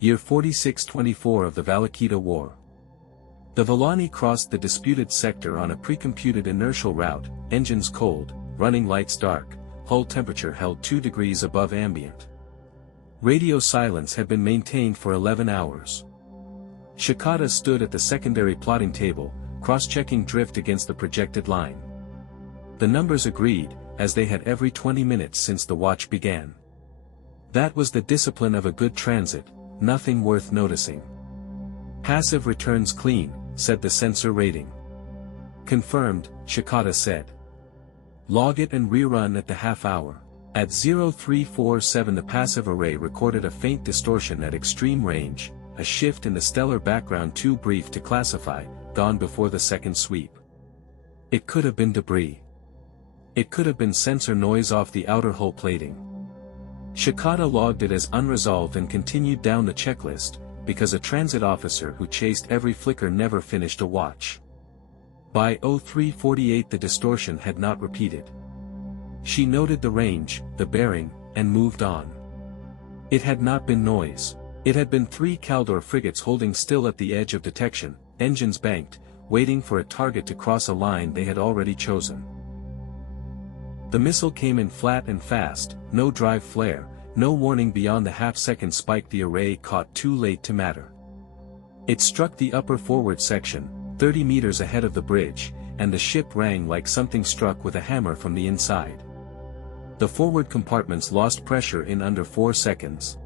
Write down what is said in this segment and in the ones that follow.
Year 4624 of the Valekita War. The Velani crossed the disputed sector on a precomputed inertial route, engines cold, running lights dark, hull temperature held 2 degrees above ambient. Radio silence had been maintained for 11 hours. Shakata stood at the secondary plotting table, cross-checking drift against the projected line. The numbers agreed, as they had every 20 minutes since the watch began. That was the discipline of a good transit, nothing worth noticing. Passive returns clean, said the sensor rating. Confirmed, Shakata said. Log it and rerun at the half hour. At 0347 the passive array recorded a faint distortion at extreme range, a shift in the stellar background too brief to classify, gone before the second sweep. It could have been debris. It could have been sensor noise off the outer hull plating. Shakata logged it as unresolved and continued down the checklist, because a transit officer who chased every flicker never finished a watch. By 0348 the distortion had not repeated. She noted the range, the bearing, and moved on. It had not been noise. It had been 3 Kaldor frigates holding still at the edge of detection, engines banked, waiting for a target to cross a line they had already chosen. The missile came in flat and fast, no drive flare, no warning beyond the half-second spike the array caught too late to matter. It struck the upper forward section, 30 meters ahead of the bridge, and the ship rang like something struck with a hammer from the inside. The forward compartments lost pressure in under 4 seconds.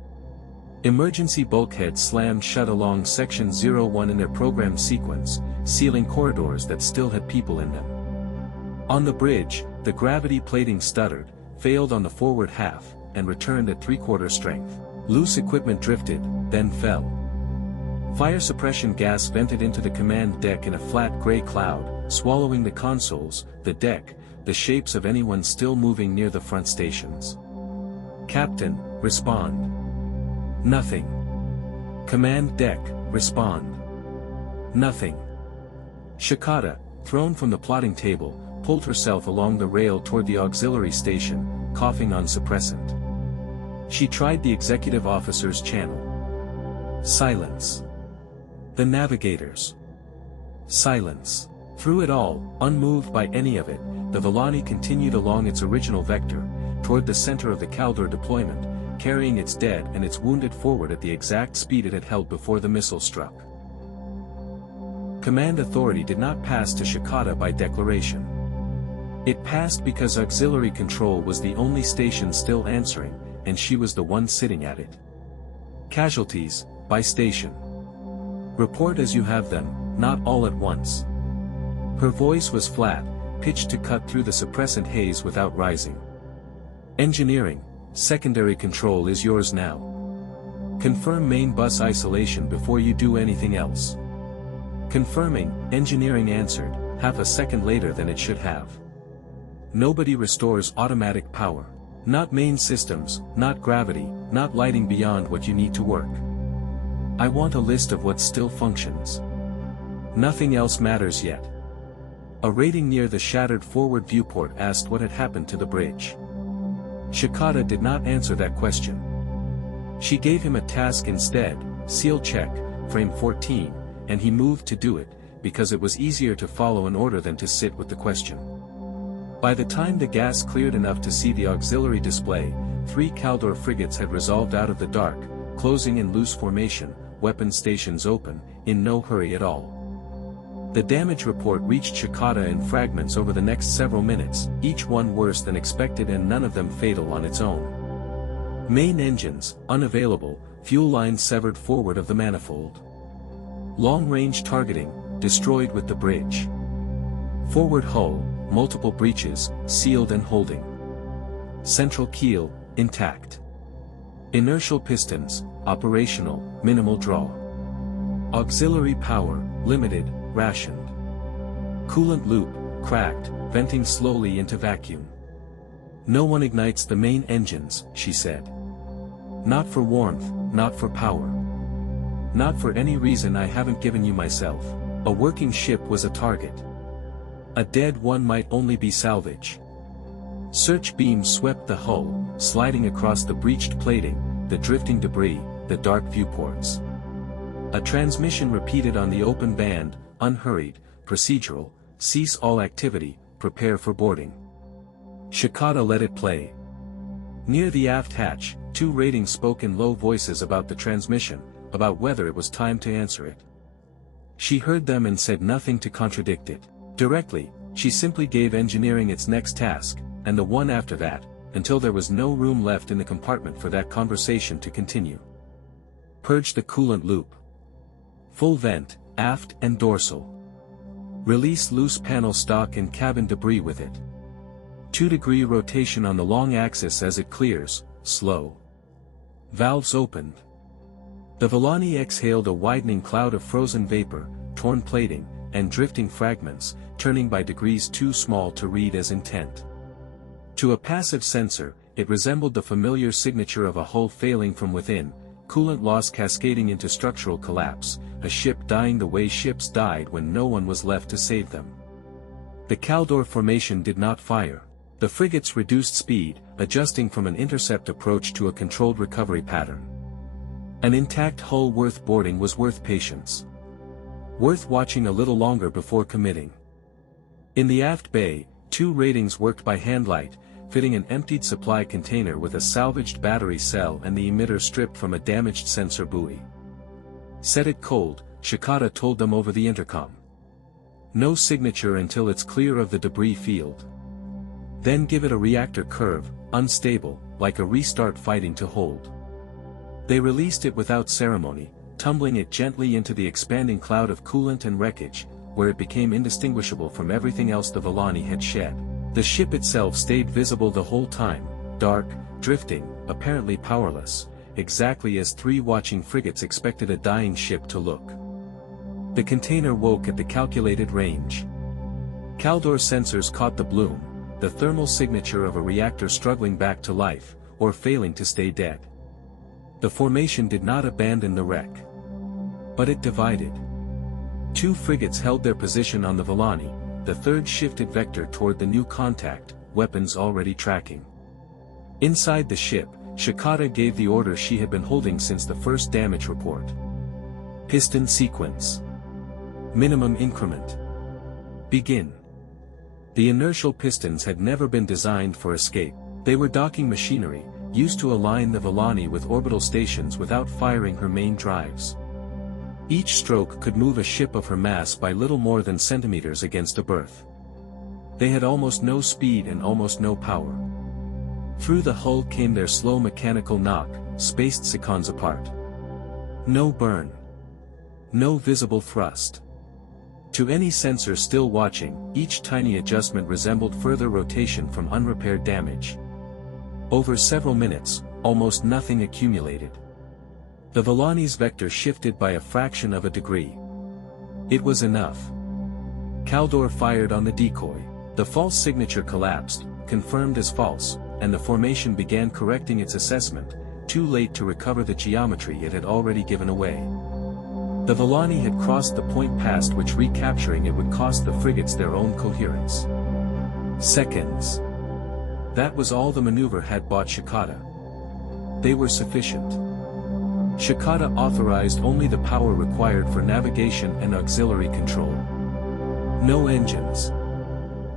Emergency bulkheads slammed shut along Section 01 in their programmed sequence, sealing corridors that still had people in them. On the bridge, the gravity plating stuttered, failed on the forward half, and returned at 3/4 strength. Loose equipment drifted, then fell. Fire suppression gas vented into the command deck in a flat gray cloud, swallowing the consoles, the deck, the shapes of anyone still moving near the front stations. Captain, respond. Nothing. Command deck, respond. Nothing. Shakata, thrown from the plotting table, pulled herself along the rail toward the auxiliary station, coughing on suppressant. She tried the executive officer's channel. Silence. The navigators. Silence. Through it all, unmoved by any of it, the Velani continued along its original vector, toward the center of the Kaldor deployment, carrying its dead and its wounded forward at the exact speed it had held before the missile struck. Command authority did not pass to Shakata by declaration. It passed because auxiliary control was the only station still answering, and she was the one sitting at it. Casualties, by station. Report as you have them, not all at once. Her voice was flat, pitched to cut through the suppressant haze without rising. Engineering, secondary control is yours now. Confirm main bus isolation before you do anything else. Confirming, engineering answered, half a second later than it should have. Nobody restores automatic power. Not main systems, not gravity, not lighting beyond what you need to work. I want a list of what still functions. Nothing else matters yet. A rating near the shattered forward viewport asked what had happened to the bridge. Shakata did not answer that question. She gave him a task instead, seal check, frame 14, and he moved to do it, because it was easier to follow an order than to sit with the question. By the time the gas cleared enough to see the auxiliary display, 3 Kaldor frigates had resolved out of the dark, closing in loose formation, weapon stations open, in no hurry at all. The damage report reached Shakata in fragments over the next several minutes, each one worse than expected and none of them fatal on its own. Main engines, unavailable, fuel lines severed forward of the manifold. Long-range targeting, destroyed with the bridge. Forward hull, multiple breaches, sealed and holding. Central keel, intact. Inertial pistons, operational, minimal draw. Auxiliary power, limited, rationed. Coolant loop, cracked, venting slowly into vacuum. No one ignites the main engines, she said. Not for warmth, not for power. Not for any reason I haven't given you myself. A working ship was a target. A dead one might only be salvage. Search beams swept the hull, sliding across the breached plating, the drifting debris, the dark viewports. A transmission repeated on the open band, unhurried, procedural, cease all activity, prepare for boarding. Shakata let it play. Near the aft hatch, 2 ratings spoke in low voices about the transmission, about whether it was time to answer it. She heard them and said nothing to contradict it. Directly, she simply gave engineering its next task, and the one after that, until there was no room left in the compartment for that conversation to continue. Purge the coolant loop. Full vent, aft and dorsal. Release loose panel stock and cabin debris with it. 2-degree rotation on the long axis as it clears, slow. Valves opened. The Velani exhaled a widening cloud of frozen vapor, torn plating, and drifting fragments, turning by degrees too small to read as intent. To a passive sensor, it resembled the familiar signature of a hull failing from within, coolant loss cascading into structural collapse, a ship dying the way ships died when no one was left to save them. The Kaldor formation did not fire. The frigates reduced speed, adjusting from an intercept approach to a controlled recovery pattern. An intact hull worth boarding was worth patience. Worth watching a little longer before committing. In the aft bay, 2 ratings worked by handlight, fitting an emptied supply container with a salvaged battery cell and the emitter stripped from a damaged sensor buoy. Set it cold, Shakata told them over the intercom. No signature until it's clear of the debris field. Then give it a reactor curve, unstable, like a restart fighting to hold. They released it without ceremony, tumbling it gently into the expanding cloud of coolant and wreckage, where it became indistinguishable from everything else the Velani had shed. The ship itself stayed visible the whole time, dark, drifting, apparently powerless, exactly as 3 watching frigates expected a dying ship to look. The container woke at the calculated range. Kaldor sensors caught the bloom, the thermal signature of a reactor struggling back to life, or failing to stay dead. The formation did not abandon the wreck. But it divided. 2 frigates held their position on the Velani, the 3rd shifted vector toward the new contact, weapons already tracking. Inside the ship, Shakata gave the order she had been holding since the first damage report. Piston sequence. Minimum increment. Begin. The inertial pistons had never been designed for escape. They were docking machinery, used to align the Velani with orbital stations without firing her main drives. Each stroke could move a ship of her mass by little more than centimeters against a berth. They had almost no speed and almost no power. Through the hull came their slow mechanical knock, spaced seconds apart. No burn. No visible thrust. To any sensor still watching, each tiny adjustment resembled further rotation from unrepaired damage. Over several minutes, almost nothing accumulated. The Velani's vector shifted by a fraction of a degree. It was enough. Kaldor fired on the decoy. The false signature collapsed, confirmed as false, and the formation began correcting its assessment, too late to recover the geometry it had already given away. The Velani had crossed the point past which recapturing it would cost the frigates their own coherence. Seconds. That was all the maneuver had bought Shakata. They were sufficient. Shakata authorized only the power required for navigation and auxiliary control. No engines.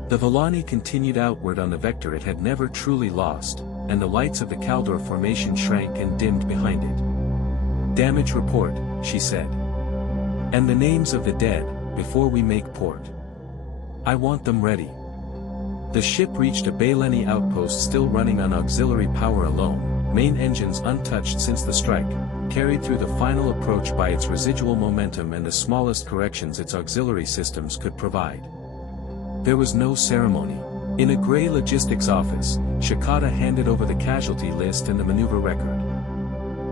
The Velani continued outward on the vector it had never truly lost, and the lights of the Kaldor formation shrank and dimmed behind it. Damage report, she said. And the names of the dead, before we make port. I want them ready. The ship reached a Baeleni outpost still running on auxiliary power alone, main engines untouched since the strike, carried through the final approach by its residual momentum and the smallest corrections its auxiliary systems could provide. There was no ceremony. In a gray logistics office, Shakata handed over the casualty list and the maneuver record.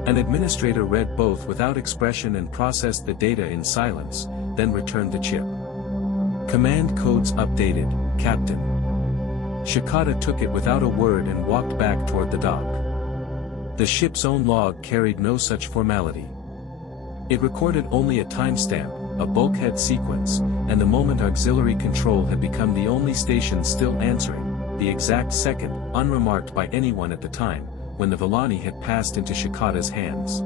An administrator read both without expression and processed the data in silence, then returned the chip. Command codes updated, Captain. Shakata took it without a word and walked back toward the dock. The ship's own log carried no such formality. It recorded only a timestamp, a bulkhead sequence, and the moment auxiliary control had become the only station still answering, the exact second, unremarked by anyone at the time, when the Velani had passed into Shakata's hands.